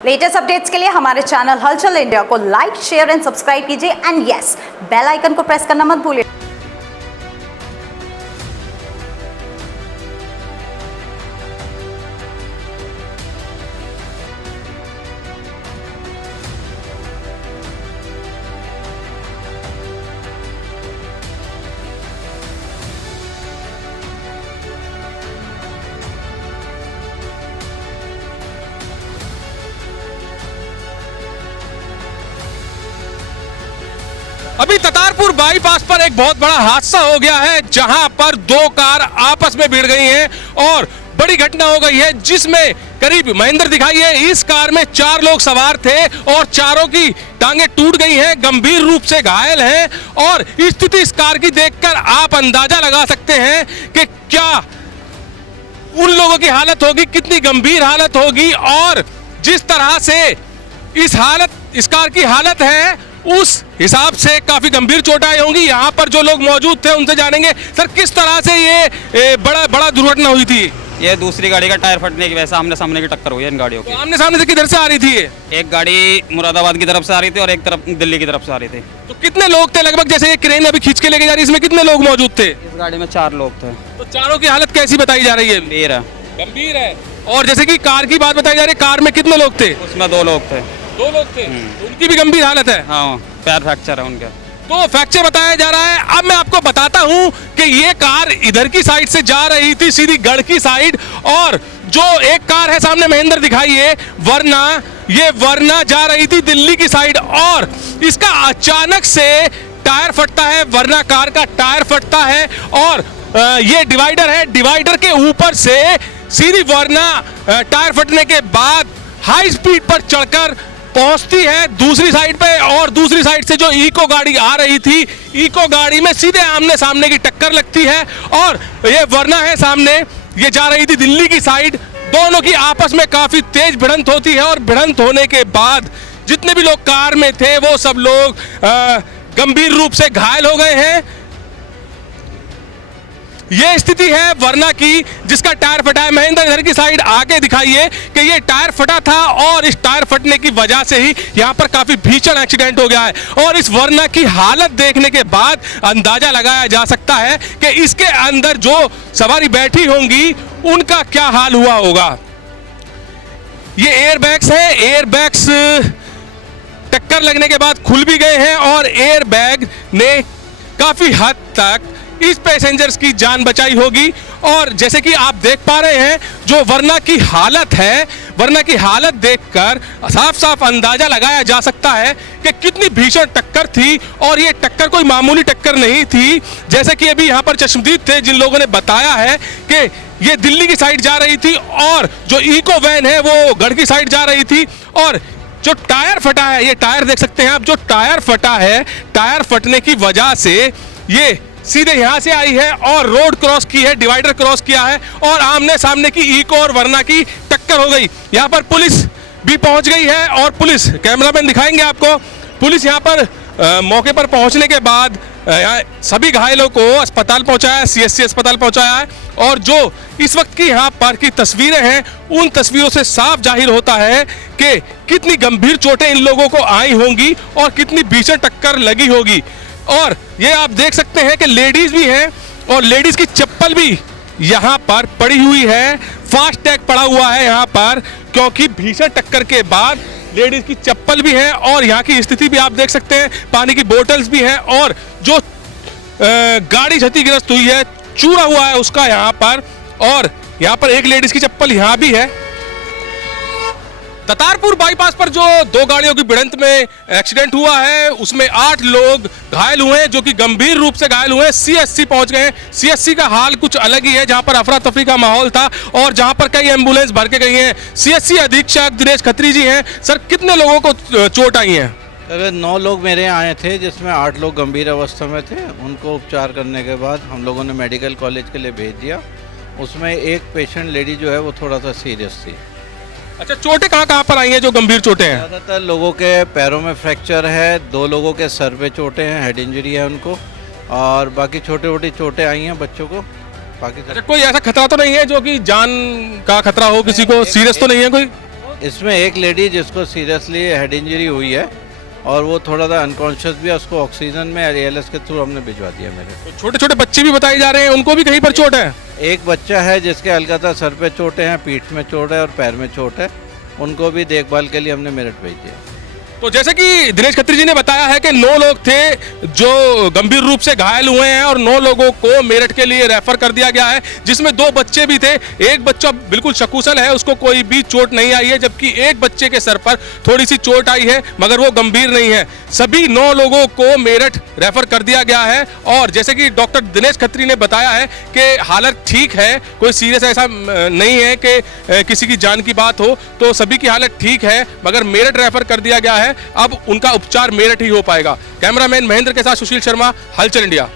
Latest updates के लिए हमारे चैनल हलचल इंडिया को लाइक, शेयर एंड सब्सक्राइब कीजिए एंड यस, बेल आइकन को प्रेस करना मत भूलिए। अभी ततारपुर बाईपास पर एक बहुत बड़ा हादसा हो गया है, जहां पर दो कार आपस में भिड़ गई हैं और बड़ी घटना हो गई है, जिसमें करीब महेंद्र दिखाई है। इस कार में 4 लोग सवार थे और चारों की टांगे टूट गई हैं, गंभीर रूप से घायल हैं। और स्थिति इस कार की देखकर आप अंदाजा लगा सकते हैं कि क्या उन लोगों की हालत होगी, कितनी गंभीर हालत होगी। और जिस तरह से इस कार की हालत है, उस हिसाब से काफी गंभीर चोटें आई होंगी। यहाँ पर जो लोग मौजूद थे उनसे जानेंगे, सर किस तरह से ये बड़ा दुर्घटना हुई थी। ये दूसरी गाड़ी का टायर फटने की वजह से आमने सामने की टक्कर हुई है इन गाड़ियों की। तो आमने सामने से किधर से आ रही थी ये? एक गाड़ी मुरादाबाद की तरफ से आ रही थी और एक तरफ दिल्ली की तरफ से आ रही थी। तो कितने लोग थे लगभग, जैसे ये क्रेन अभी खींच के लेके जा रही है, इसमें कितने लोग मौजूद थे? इस गाड़ी में 4 लोग थे। तो चारों की हालत कैसी बताई जा रही है? गंभीर है। और जैसे कि कार की बात बताई जा रही है, कार में कितने लोग थे? उसमें 2 लोग थे। 2 लोग थे, उनकी भी गंभीर हालत है। हाँ, पैर फ्रैक्चर है उनका। तो फ्रैक्चर बताया जा रहा है। अब मैं आपको बताता हूं कि ये कार इधर की साइड से जा रही थी, सीधी गढ़ की साइड, और जो एक कार है सामने महेंद्र दिखाई है, वरना जा रही थी दिल्ली की साइड। और इसका अचानक से टायर फटता है, वरना कार का टायर फटता है और ये डिवाइडर है, डिवाइडर के ऊपर से सीधी वरना टायर फटने के बाद हाई स्पीड पर चढ़कर पहुंचती है दूसरी साइड पे। और दूसरी साइड से जो इको गाड़ी आ रही थी, इको गाड़ी में सीधे आमने सामने की टक्कर लगती है। और ये वरना है सामने, ये जा रही थी दिल्ली की साइड। दोनों की आपस में काफी तेज भिड़ंत होती है और भिड़ंत होने के बाद जितने भी लोग कार में थे वो सब लोग गंभीर रूप से घायल हो गए हैं। ये स्थिति है वरना की, जिसका टायर फटा है। महेंद्र इधर की साइड आगे दिखाइए कि ये टायर फटा था और इस टायर फटने की वजह से ही यहाँ पर काफी भीषण एक्सीडेंट हो गया है। और इस वरना की हालत देखने के बाद अंदाजा लगाया जा सकता है कि इसके अंदर जो सवारी बैठी होंगी उनका क्या हाल हुआ होगा। ये एयरबैग्स है, एयरबैग्स टक्कर लगने के बाद खुल भी गए हैं और एयरबैग ने काफी हद तक इस पैसेंजर्स की जान बचाई होगी। और जैसे कि आप देख पा रहे हैं, जो वरना की हालत है, वरना की हालत देखकर साफ अंदाजा लगाया जा सकता है कि कितनी भीषण टक्कर थी। और ये टक्कर कोई मामूली टक्कर नहीं थी। जैसे कि अभी यहाँ पर चश्मदीद थे जिन लोगों ने बताया है कि ये दिल्ली की साइड जा रही थी और जो इको वैन है वो गढ़ की साइड जा रही थी। और जो टायर फटा है, ये टायर देख सकते हैं आप, जो टायर फटा है, टायर फटने की वजह से ये सीधे यहां से आई है और रोड क्रॉस की है, डिवाइडर क्रॉस किया है और आमने सामने की इको और वरना की टक्कर हो गई। यहां पर पुलिस भी पहुंच गई है और पुलिस, कैमरामैन दिखाएंगे आपको, पुलिस यहां पर मौके पर पहुंचने के बाद सभी घायलों को अस्पताल पहुंचाया, CSC अस्पताल पहुंचाया है। और जो इस वक्त की यहाँ पर की तस्वीरें हैं, उन तस्वीरों से साफ जाहिर होता है कि कितनी गंभीर चोटें इन लोगों को आई होंगी और कितनी भीषण टक्कर लगी होगी। और ये आप देख सकते हैं कि लेडीज भी हैं और लेडीज की चप्पल भी यहाँ पर पड़ी हुई है, फास्ट टैग पड़ा हुआ है यहाँ पर, क्योंकि भीषण टक्कर के बाद लेडीज की चप्पल भी है। और यहाँ की स्थिति भी आप देख सकते हैं, पानी की बोतल्स भी हैं और जो गाड़ी क्षतिग्रस्त हुई है, चूरा हुआ है उसका यहाँ पर। और यहाँ पर एक लेडीज की चप्पल यहाँ भी है। ततारपुर बाईपास पर जो 2 गाड़ियों की भिड़ंत में एक्सीडेंट हुआ है, उसमें 8 लोग घायल हुए हैं, जो कि गंभीर रूप से घायल हुए हैं। CSC पहुंच गए हैं। CSC का हाल कुछ अलग ही है, जहां पर अफरा तफरी का माहौल था और जहां पर कई एम्बुलेंस भर के गई हैं। CSC अधीक्षक दिनेश खत्री जी हैं। सर कितने लोगों को चोट आई है? अगर 9 लोग मेरे यहाँ आए थे, जिसमें 8 लोग गंभीर अवस्था में थे। उनको उपचार करने के बाद हम लोगों ने मेडिकल कॉलेज के लिए भेज दिया। उसमें एक पेशेंट लेडी जो है वो थोड़ा सा सीरियस थी। अच्छा, चोटें कहाँ पर आई हैं जो गंभीर चोटें हैं? ज़्यादातर लोगों के पैरों में फ्रैक्चर है, 2 लोगों के सर पे चोटें हैं, हेड इंजरी है उनको, और बाकी छोटी छोटी चोटें आई हैं बच्चों को। बाकी अच्छा, कोई ऐसा खतरा तो नहीं है जो कि जान का खतरा हो किसी को? सीरियस तो नहीं है कोई? इसमें एक लेडी जिसको सीरियसली हेड इंजरी हुई है और वो थोड़ा सा अनकॉन्शियस भी है, उसको ऑक्सीजन में ALS के थ्रू हमने भिजवा दिया मेरे। तो छोटे छोटे बच्चे भी बताए जा रहे हैं, उनको भी कहीं पर चोट है? एक बच्चा है जिसके हल्का सर पे चोटें हैं, पीठ में चोट है और पैर में चोट है, उनको भी देखभाल के लिए हमने मेरठ भेज दिया। तो जैसे कि दिनेश खत्री जी ने बताया है कि 9 लोग थे जो गंभीर रूप से घायल हुए हैं और 9 लोगों को मेरठ के लिए रेफर कर दिया गया है, जिसमें 2 बच्चे भी थे। एक बच्चा बिल्कुल सकुशल है, उसको कोई भी चोट नहीं आई है, जबकि एक बच्चे के सर पर थोड़ी सी चोट आई है, मगर वो गंभीर नहीं है। सभी 9 लोगों को मेरठ रेफर कर दिया गया है और जैसे कि डॉक्टर दिनेश खत्री ने बताया है कि हालत ठीक है, कोई सीरियस ऐसा नहीं है कि किसी की जान की बात हो, तो सभी की हालत ठीक है, मगर मेरठ रेफर कर दिया गया है। अब उनका उपचार मेरठ ही हो पाएगा। कैमरामैन महेंद्र के साथ सुशील शर्मा, हलचल इंडिया।